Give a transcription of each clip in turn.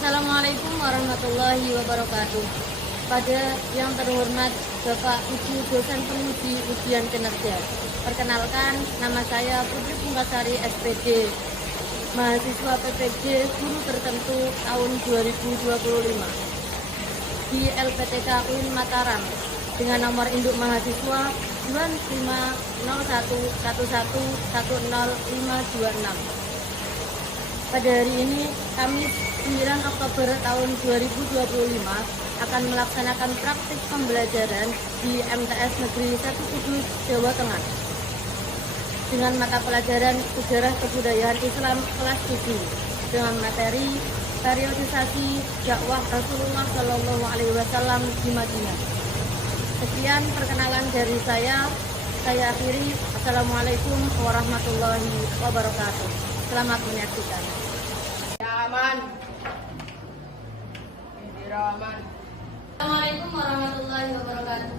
Assalamualaikum warahmatullahi wabarakatuh. Pada yang terhormat Bapak Ibu dosen penguji ujian kinerja. Perkenalkan, nama saya Putri Pungkasari SPD, mahasiswa PPJ guru tertentu tahun 2025 di LPTK UIN Mataram dengan nomor induk mahasiswa 2501111100526. Pada hari ini, Kamis 9 Oktober tahun 2025 akan melaksanakan praktik pembelajaran di MTS Negeri 1 Kudus, Jawa Tengah dengan mata pelajaran Sejarah Kebudayaan Islam kelas 7 dengan materi periodisasi dakwah Rasulullah Shallallahu Alaihi Wasallam di Madinah. Sekian perkenalan dari saya akhiri. Assalamualaikum warahmatullahi wabarakatuh. Selamat menyaksikan. Aman. Aman. Assalamualaikum warahmatullahi wabarakatuh.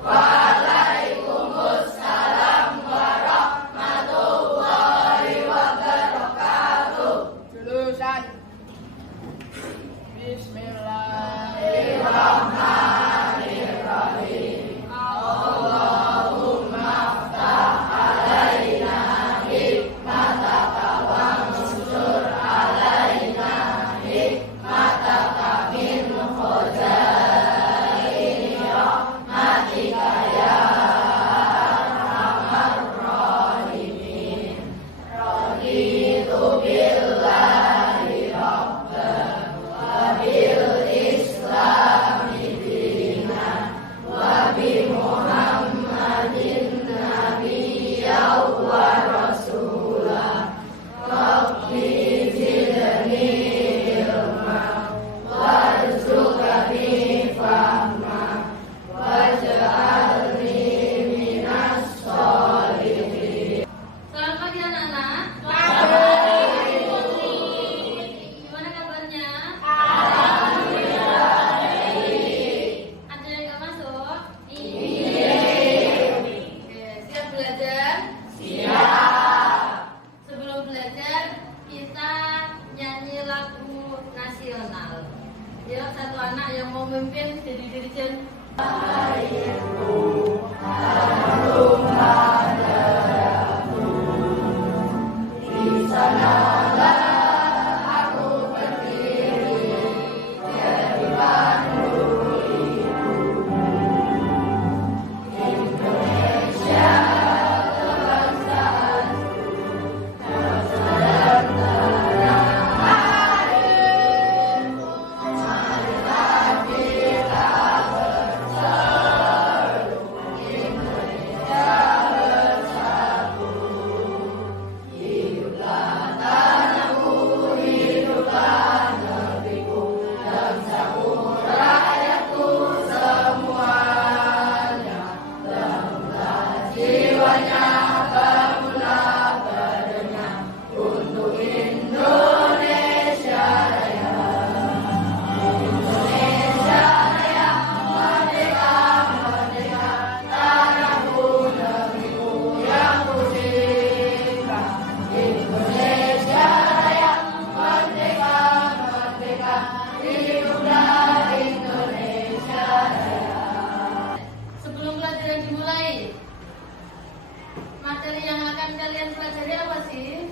Waalaikumsalam warahmatullahi wabarakatuh. Jurusan Bismillahirrahmanirrahim. Allahumma ftah alaina hikmataka wansur alaina hikmataka min khazaini rahmatika ya arhamar rahimin. Raditu billahi rabban wa bil islami dinan wa bi muhammadin nabiyyan wa rasulah. Rabbi zidni ilma warzuqni fahma waj'alni minas sholihin. Selamat pagi anak-anak. Gimana kabarnya? Alhamdulillah. Ada yang nggak masuk? Iya. Oke, siap belajar? Siap. Sebelum belajar, kita nyanyi lagu nasional. Ya, satu anak yang mau memimpin jadi dirijen. Di sanalah aku berdiri jadi pandu Indonesia kebangsaanku, Nusantara airku. Marilah kita bersatu, Indonesia bersatu. Hiduplah tanahku, hiduplah negeriku, bangsaku, rakyatku semuanya. Bangunlah jiwanya, bangunlah badannya untuk Indonesia Raya. Indonesia Raya, merdeka, merdeka, tanahku, negeriku yang ku cinta. Indonesia Raya, merdeka, merdeka, hiduplah Indonesia Raya. Sebelum pelajaran dimulai, materi yang akan kalian pelajari apa sih?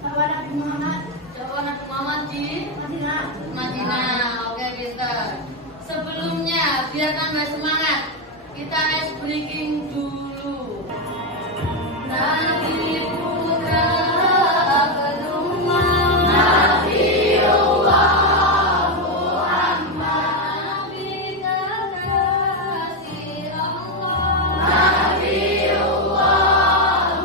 Dakwah Nabi Muhammad Dakwah Nabi Muhammad di Madinah. Madinah. Oke, pintar. Sebelumnya, biar tambah semangat, kita ice breaking dulu. Nabi putra Abdullah, Nabiullah Muhammad, Nabi kekasih Allah, Nabiullah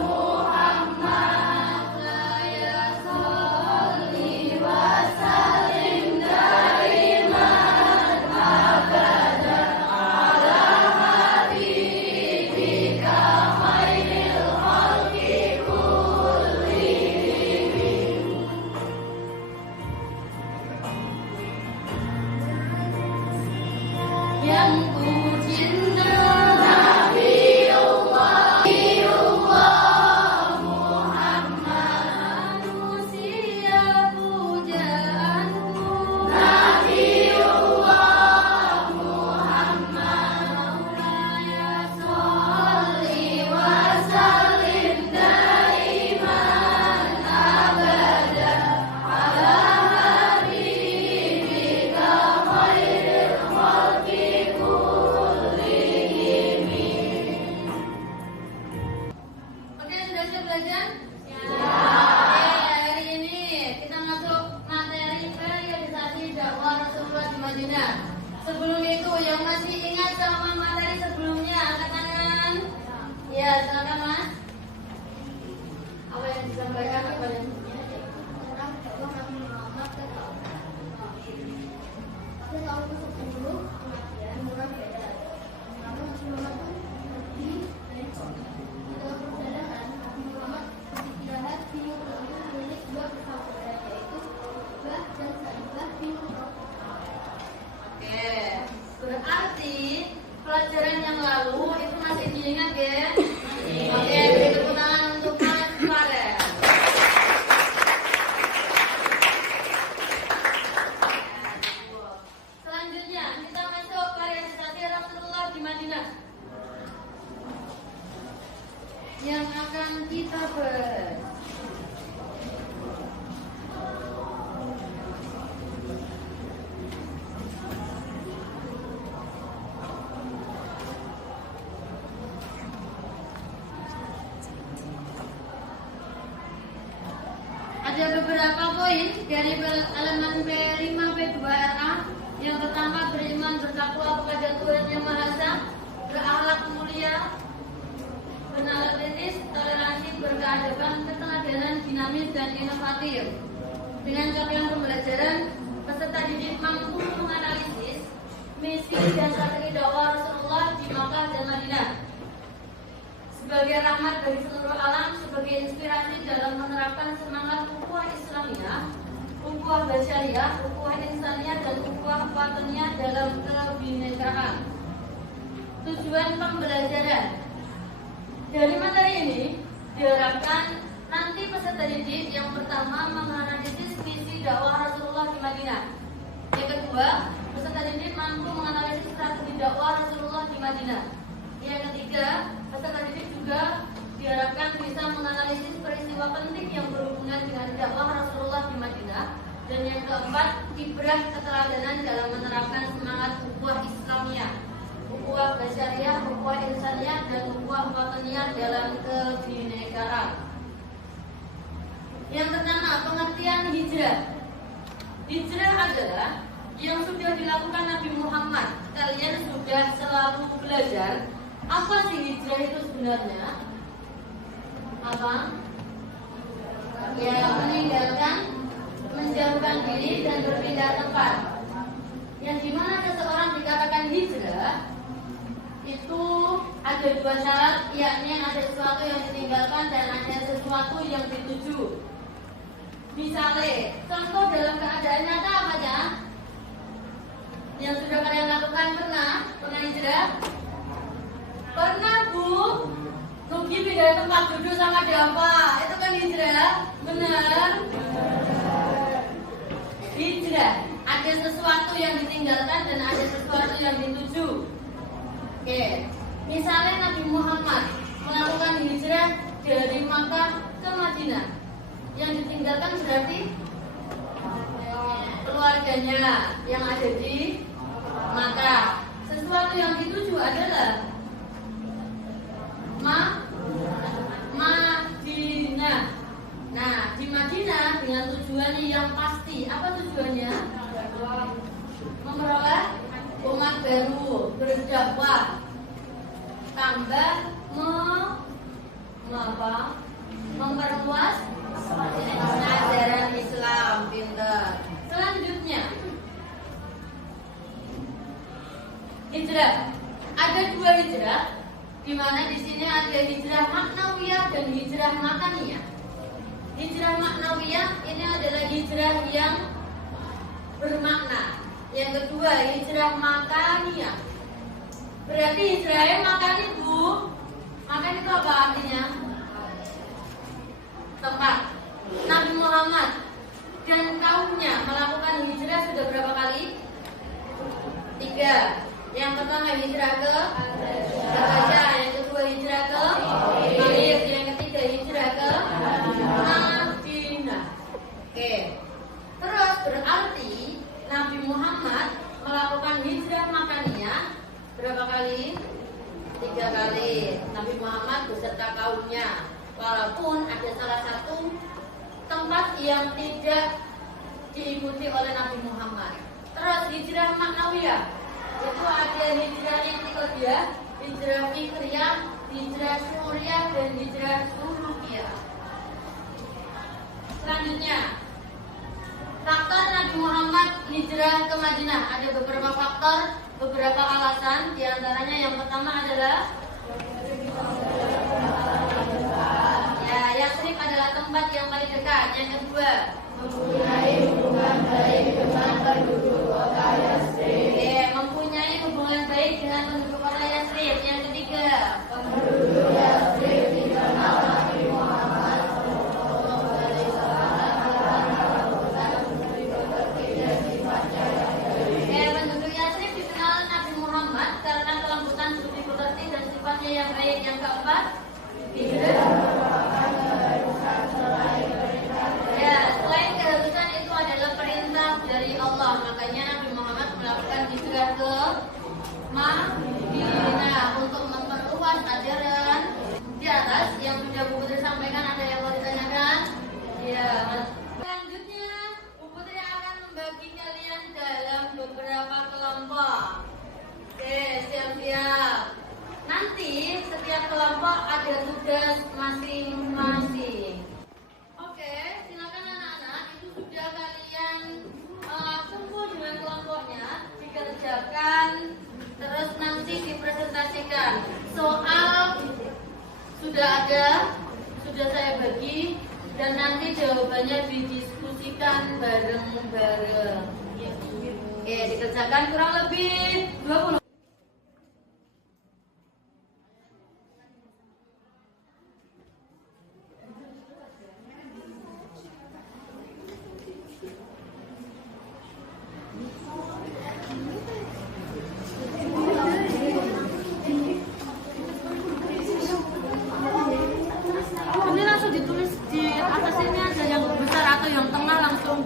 Muhammad. saya Sholli wa sallim daiman abadan ala habibina belajar? Oke, hari ini kita masuk materi periodisasi dakwah Rasulullah di Madinah. Sebelum itu, yang masih ingat sama materi sebelumnya, angkat tangan. Ya, silakan Mas. Apa yang disampaikan kepada berarti pelajaran yang lalu itu masih diingat ya? Oke, beri tepuk tangan untuk Mas Farel. Selanjutnya kita masuk periodisasi Rasulullah di Madinah. Yang akan kita bahas ada beberapa poin dari elemen P5 P2RA. Yang pertama, beriman bertakwa kepada Tuhan Yang Maha Esa, berakhlak mulia, bernalar kritis, toleransi, berkeadaban, keteladanan, dinamis dan inovatif. Dengan capaian pembelajaran, peserta didik mampu menganalisis misi dan strategi dakwah Rasulullah di Makkah dan Madinah sebagai rahmat bagi seluruh alam, sebagai inspirasi dalam menerapkan semangat ukhuwah Islamiyah, ukhuwah basyariah, ukhuwah insaniyah, dan ukhuwah wataniyah dalam kebinekaan. Tujuan pembelajaran dari materi ini diharapkan nanti peserta didik yang pertama menganalisis misi dakwah Rasulullah di Madinah. Yang kedua, peserta didik mampu menganalisis strategi dakwah Rasulullah di Madinah. Yang ketiga, peserta didik juga diharapkan bisa menganalisis peristiwa penting yang berhubungan dengan dakwah Rasulullah di Madinah. Dan yang keempat, ibrah keteladanan dalam menerapkan semangat ukhuwah Islamiyah, ukhuwah basyariah, ukhuwah insaniyah, dan ukhuwah wataniyah dalam kebinekaan. Yang pertama, pengertian hijrah. Hijrah adalah yang sudah dilakukan Nabi Muhammad. Kalian sudah selalu belajar apa sih hijrah itu sebenarnya? Apa? Ya, meninggalkan, menjauhkan diri dan berpindah tempat. Yang dimana seseorang dikatakan hijrah itu ada dua syarat, yakni ada sesuatu yang ditinggalkan dan ada sesuatu yang dituju. Misalnya, contoh dalam keadaan nyata apa ya? Yang sudah kalian lakukan pernah hijrah? Pernah Bu, Nugi pindah tempat duduk sama Dava, itu kan hijrah, benar? Hijrah, ada sesuatu yang ditinggalkan dan ada sesuatu yang dituju. Oke, misalnya Nabi Muhammad melakukan hijrah dari Makkah ke Madinah. Yang ditinggalkan berarti keluarganya yang ada di Makkah. Sesuatu yang dituju adalah Madinah. Nah, di Madinah dengan tujuan yang pasti. Apa tujuannya? Memperoleh umat baru, berdakwah, tambah memperluas ajaran Islam. Pinter. Selanjutnya, hijrah. Ada dua hijrah, di mana di sini ada hijrah maknawiyah dan hijrah makaniyah. Hijrah maknawiyah ini adalah hijrah yang bermakna. Yang kedua, hijrah makaniyah. Berarti hijrahnya makan itu, makan itu apa artinya? Tempat. Nabi Muhammad dan kaumnya melakukan hijrah sudah berapa kali? 3. Yang pertama hijrah ke Habasya, yang kedua hijrah ke Taif, yang ketiga hijrah ke Madinah. Oke. Terus berarti Nabi Muhammad melakukan hijrah makaniyah berapa kali? 3 kali. Nabi Muhammad beserta kaumnya. Walaupun ada salah satu tempat yang tidak diikuti oleh Nabi Muhammad. Terus hijrah maknawiyah, itu ada hijrah intikadiyah, hijrah fikriyah, hijrah syuriyah, dan hijrah sulukiyah. Selanjutnya, faktor Nabi Muhammad hijrah ke Madinah. Ada beberapa faktor, beberapa alasan. Di antaranya yang pertama adalah Yatsrib adalah tempat yang paling dekat. Yang kedua, mempunyai hubungan baik dengan penduduk kota Yatsrib. Mempunyai hubungan baik dengan penduduk kota Yatsrib. Yang ketiga, penduduk Yatsrib dikenal Nabi Muhammad penduduk Yatsrib dikenal Nabi Muhammad karena kelembutan budi pekerti dan sifatnya yang baik. Yang keempat, selain keharusan itu adalah perintah dari Allah. Makanya Nabi Muhammad melakukan hijrah ke Madinah untuk memperluas ajaran. Di atas yang sudah Bu Putri sampaikan, ada yang mau ditanyakan? Ya. Selanjutnya Bu Putri akan membagi kalian dalam beberapa kelompok. Oke, siap-siap. Nanti setiap kelompok ada tugas masing-masing. Oke, silakan anak-anak, itu sudah kalian kumpul dengan kelompoknya, dikerjakan, terus nanti dipresentasikan. Soal sudah ada, sudah saya bagi, dan nanti jawabannya didiskusikan bareng-bareng. Oke, dikerjakan kurang lebih 20.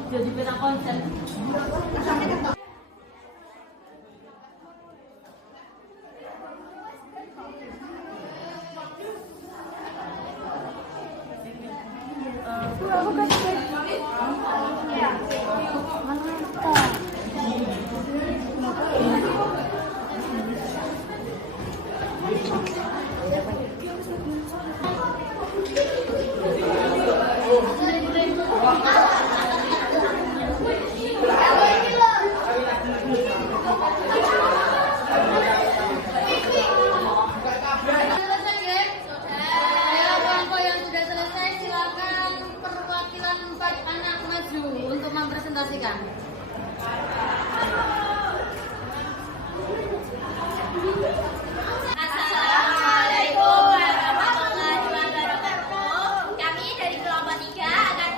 Jadi peta konsen. Untuk mempresentasikan. Assalamualaikum warahmatullahi wabarakatuh. Kami dari kelompok 3 akan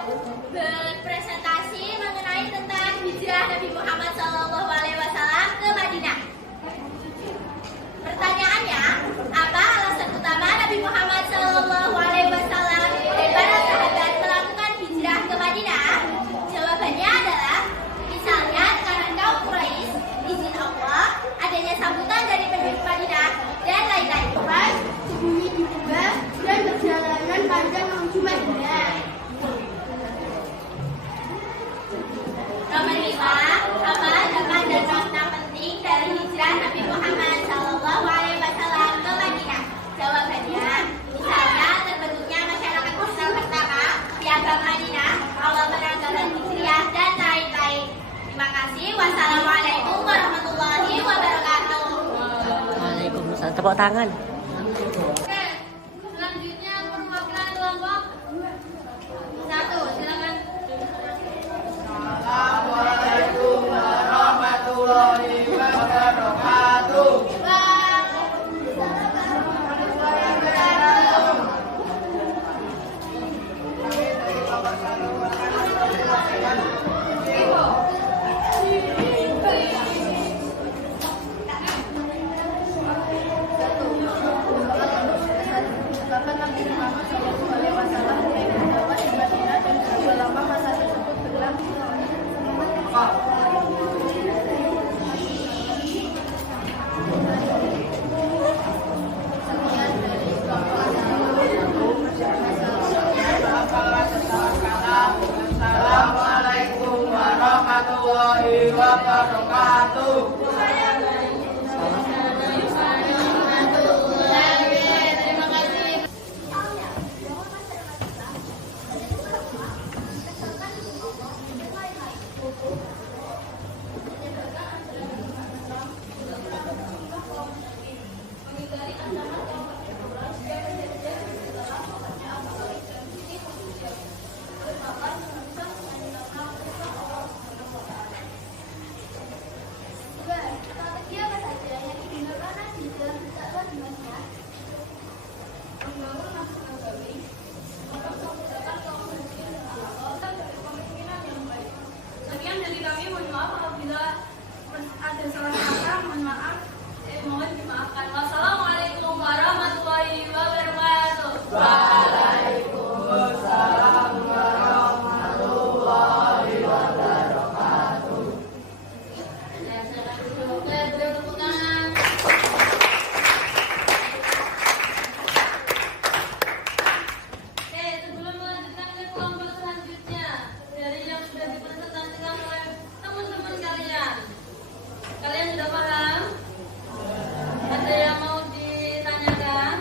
berpresentasi mengenai tentang hijrah Nabi Muhammad SAW ke Madinah. Pertanyaannya, apa alasan utama Nabi Muhammad SAW dan para sahabat melakukan hijrah ke Madinah? Jawabannya adalah misalnya karena kaum Quraisy, izin Allah, adanya sambutan dari penduduk Madinah, dan lain-lain. Sembunyi di gua dan perjalanan panjang menuju Madinah. Nomor 5, apa dampak dan makna penting dari hijrah Nabi Muhammad SAW ke Madinah? Jawabannya, misalnya terbentuknya masyarakat Islam pertama di agama Madinah, awal penanggalan hijriah, dan lain-lain. Terima kasih. Wassalamualaikum warahmatullahi wabarakatuh. Waalaikumsalam. Tepuk tangan. Oke, selanjutnya perwakilan kelompok 1, silakan. Assalamualaikum warahmatullahi wabarakatuh. membangun masjid Nabawi, mempersiapkan kaum muslimin dan kepemimpinan yang baik. Sekian dari kami, mohon maaf apabila ada salah kata, mohon maaf. Mohon dimaafkan. Wassalamualaikum warahmatullahi wabarakatuh. Waalaikumsalam warahmatullahi wabarakatuh. Ya, silakan duduk. Oke, beri tepuk tangan. Oke, sebelum melanjutkan ke kelompok selanjutnya, dari yang sudah dipresentasikan oleh teman-teman kalian, kalian sudah paham? Ada yang mau ditanyakan?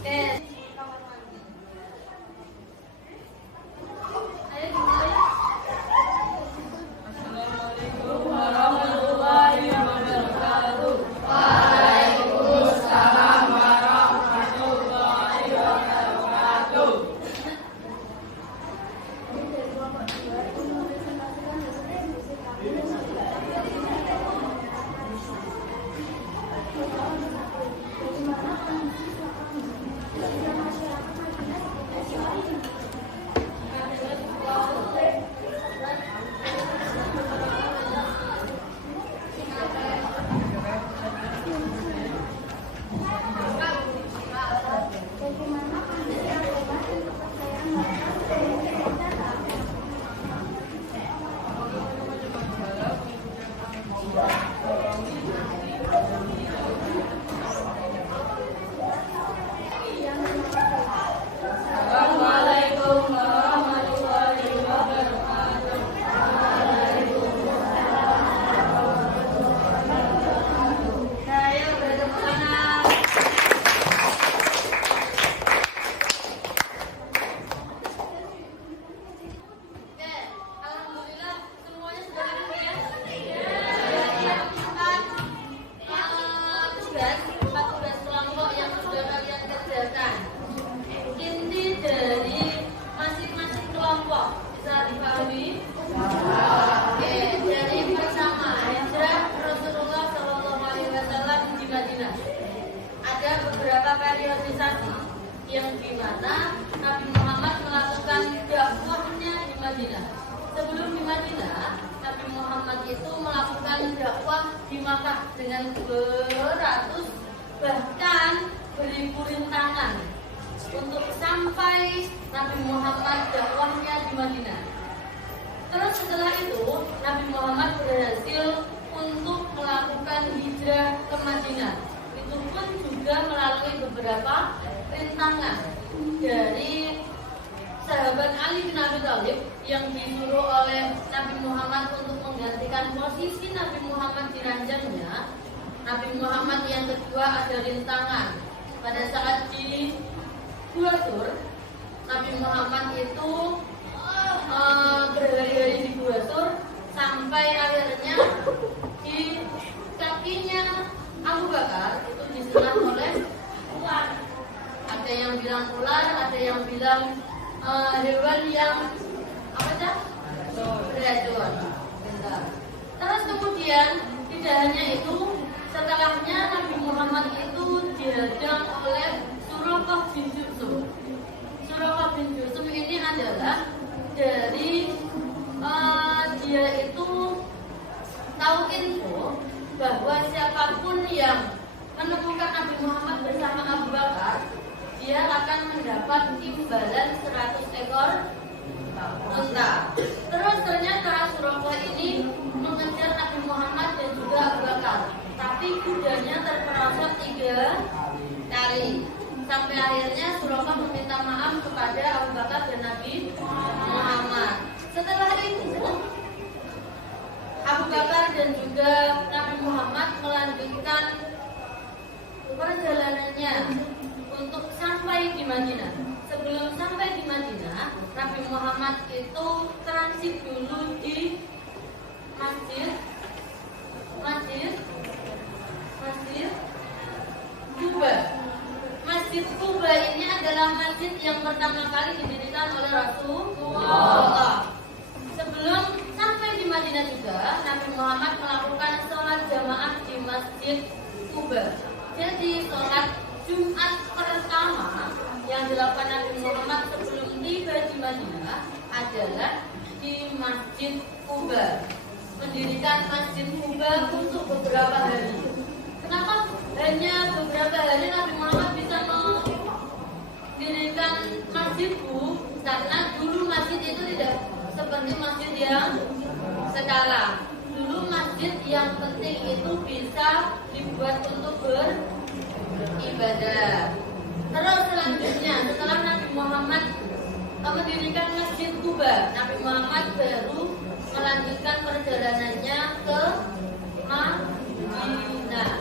Oke. Ayo dimulai. Assalamualaikum warahmatullahi wabarakatuh. Waalaikumsalam warahmatullahi wabarakatuh. Assalamualaikum warahmatullahi wabarakatuh. Ayo beri tepuk tangan. Oke, alhamdulillah semuanya sudah duduk ya. Empat tugas kelompok yang sudah kalian kerjakan. Inti dari masing-masing kelompok bisa dipahami? Oke, dari pertama hijrah Rasulullah SAW di Madinah. Ada beberapa periodisasi yang dimana Nabi Muhammad melakukan dakwahnya di Madinah. Sebelum di Madinah, Nabi Muhammad itu melakukan dakwah di Makkah dengan beratus bahkan beribu rintangan untuk sampai Nabi Muhammad dakwahnya di Madinah. Terus setelah itu Nabi Muhammad berhasil untuk melakukan hijrah ke Madinah. Itu pun juga melalui beberapa rintangan dari sahabat Ali bin Abi Thalib yang disuruh oleh Nabi Muhammad untuk menggantikan posisi Nabi Muhammad di ranjangnya. Nabi Muhammad yang kedua ada rintangan pada saat di Gua Sur. Nabi Muhammad itu berhari-hari di Gua Sur sampai akhirnya di kakinya Abu Bakar itu disengat oleh ular. Ada yang bilang ular, ada yang bilang hewan yang apa sih? Beracun. Terus kemudian tidak hanya itu, setelahnya Nabi Muhammad itu dihadang oleh Suraqah bin Jusum. Suraqah bin Jusum ini adalah dari dia itu tahu info bahwa siapapun yang menemukan Nabi Muhammad bersama Abu Bakar, dia akan mendapat imbalan 100 ekor unta. Terus ternyata Suraqah ini mengejar Nabi Muhammad dan juga Abu Bakar, tapi kudanya terperosot 3 kali. Sampai akhirnya Suraqah meminta maaf kepada Abu Bakar dan Nabi Muhammad. Setelah itu Abu Bakar dan juga Nabi Muhammad melanjutkan perjalanannya untuk sampai di Madinah. Sebelum sampai di Madinah, Nabi Muhammad itu transit dulu di Masjid Quba. Masjid Quba ini adalah masjid yang pertama kali didirikan oleh Rasulullah. Sebelum sampai di Madinah juga, Nabi Muhammad melakukan sholat jamaah di Masjid Quba. Jadi sholat Jumat pertama yang dilakukan Nabi Muhammad sebelum tiba di Madinah adalah di Masjid Quba. Mendirikan Masjid Quba untuk beberapa hari. Kenapa hanya beberapa hari Nabi Muhammad bisa mendirikan masjid Bu? Karena dulu masjid itu tidak seperti masjid yang sekarang. Dulu masjid yang penting itu bisa dibuat untuk beribadah. Terus selanjutnya setelah Nabi Muhammad mendirikan Masjid Quba, Nabi Muhammad baru melanjutkan perjalanannya ke Madinah.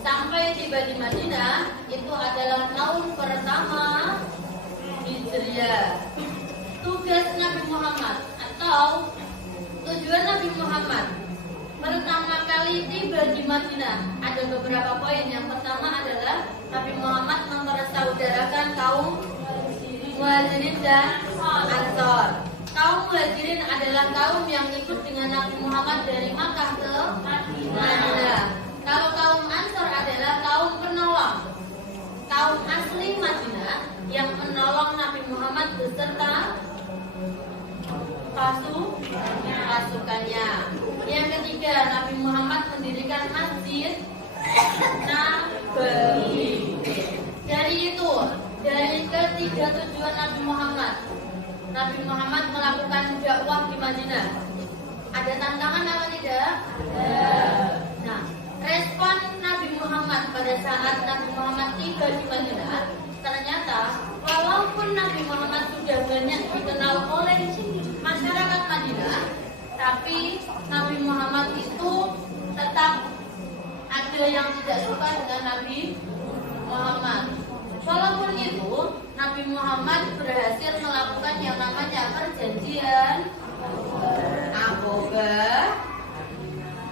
Sampai tiba di Madinah itu adalah tahun pertama Hijriah. Tugas Nabi Muhammad atau tujuan Nabi Muhammad pertama kali tiba di Madinah ada beberapa poin. Yang pertama adalah Nabi Muhammad mempersaudarakan kaum Muhajirin dan Ansor. Kaum Muhajirin adalah kaum yang ikut dengan Nabi Muhammad dari Makkah ke Madinah. Kalau kaum Ansor adalah kaum penolong, kaum asli Madinah yang menolong Nabi Muhammad beserta pasukannya. Yang ketiga, Nabi Muhammad mendirikan Masjid Nabawi. Dari ketiga tujuan Nabi Muhammad melakukan dakwah di Madinah. Ada tantangan apa tidak? Nah, respon Nabi Muhammad pada saat Nabi Muhammad tiba di Madinah, ternyata walaupun Nabi Muhammad sudah banyak dikenal oleh masyarakat Madinah, tapi Nabi Muhammad itu tetap ada yang tidak suka dengan Nabi Muhammad. Walaupun itu, Nabi Muhammad berhasil melakukan yang namanya perjanjian Aqabah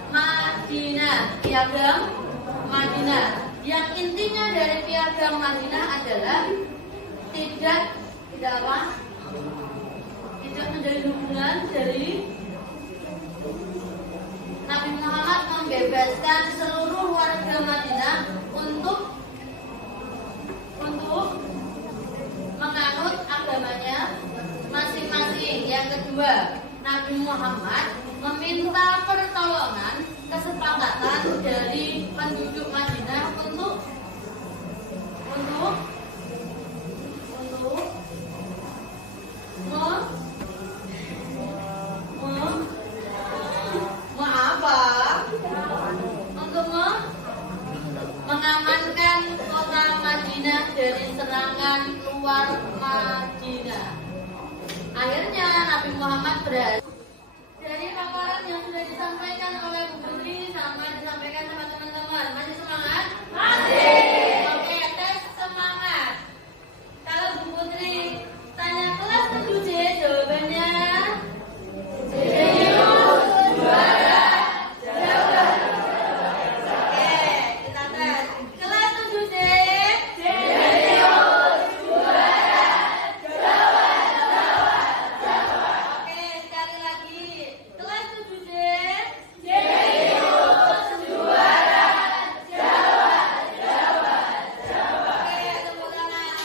Madinah, piagam Madinah. Yang intinya dari piagam Madinah adalah tidak menjadi hubungan dari Nabi Muhammad membebaskan seluruh warga Madinah untuk menganut agamanya masing-masing. Yang kedua, Nabi Muhammad meminta pertolongan, kesepakatan dari penduduk Madinah untuk mengamankan kota Madinah dari serangan luar Madinah. Akhirnya Nabi Muhammad berhasil. Dari paparan yang sudah disampaikan oleh Bu Putri sama disampaikan sama teman-teman, masih semangat? Masih. Oke, tes semangat. Kalau Bu Putri tanya kelas 7C, jawabannya Jenius juara. Oke, kita tes. Kelas 7C, Jenius juara. Oke, sekali lagi. Kelas 7C, Jenius juara. Oke, tepuk tangan.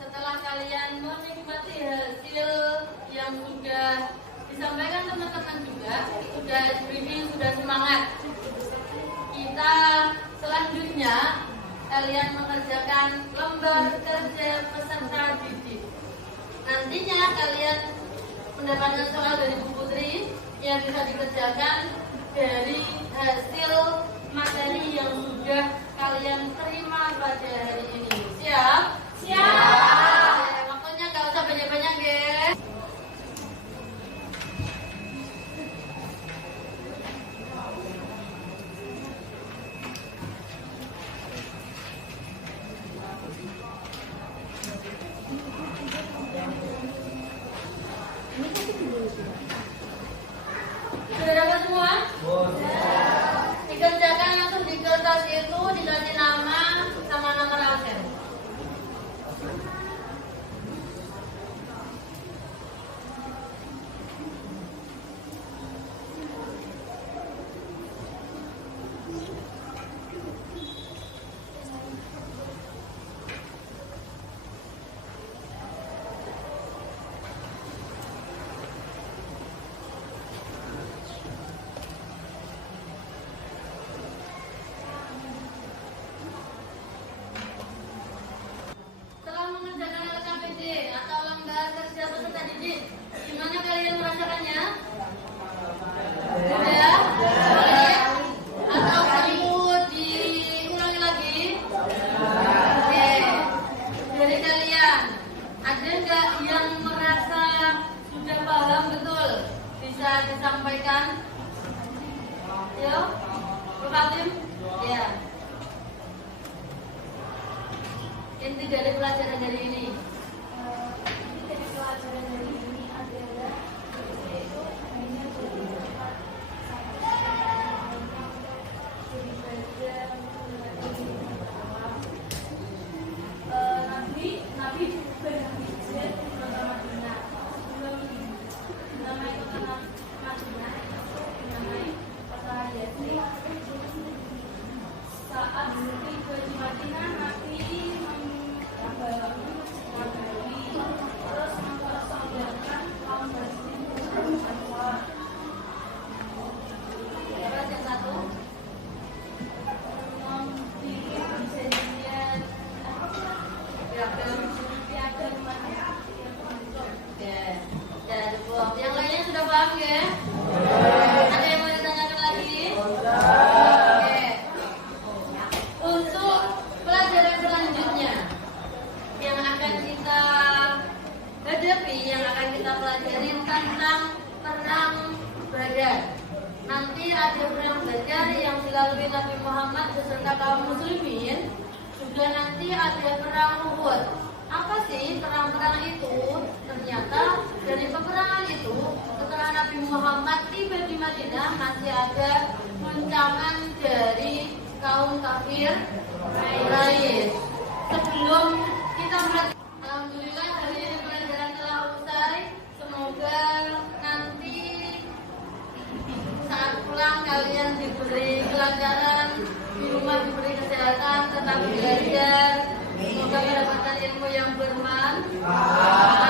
Setelah kalian menikmati hasil yang sudah disampaikan teman-teman juga, sudah briefing, sudah semangat, kita selanjutnya kalian mengerjakan lembar kerja peserta didik. Nantinya kalian mendapatkan soal dari Bu Putri yang bisa dikerjakan dari hasil materi yang sudah kalian terima pada hari ini. Siap? Siap. Waktunya nggak usah banyak-banyak, guys. Sudah dapat semua? Dikerjakan langsung di kertas itu, dikasih nama sama nomor absen. Ibrahim? Ya. Inti dari pelajaran dari ini. Dari pelajaran dari ini adalah yaitu hanya beberapa Nabi berhijrah ke Madinah. Sebelum dinamai kota Madinah, dinamai kota Yasrib. Saat tiba di Madinah, Nabi memperbaiki terus mempersaudarakan kaum muslim Ansar. Terus yang satu. Memiliki perjanjian piagam Madinah. Oke. Ya, cukup. Yang lainnya sudah paham ya? Ada yang mau ditanyakan lagi? Oke. Untuk pelajaran selanjutnya yang akan kita hadapi, yang akan kita pelajari tentang perang Badar. Nanti ada perang Badar yang dilalui Nabi Muhammad beserta kaum muslimin. Juga nanti ada perang Uhud. Apa sih perang-perang itu? Ternyata dari peperangan itu, setelah Nabi Muhammad tiba di Madinah, masih ada guncangan dari kaum kafir Quraisy. Sebelum kita mulai, alhamdulillah hari ini pelajaran telah usai. Semoga nanti saat pulang kalian diberi kelancaran, di rumah diberi kesehatan, tetap belajar. Semoga mendapatkan ilmu yang bermanfaat.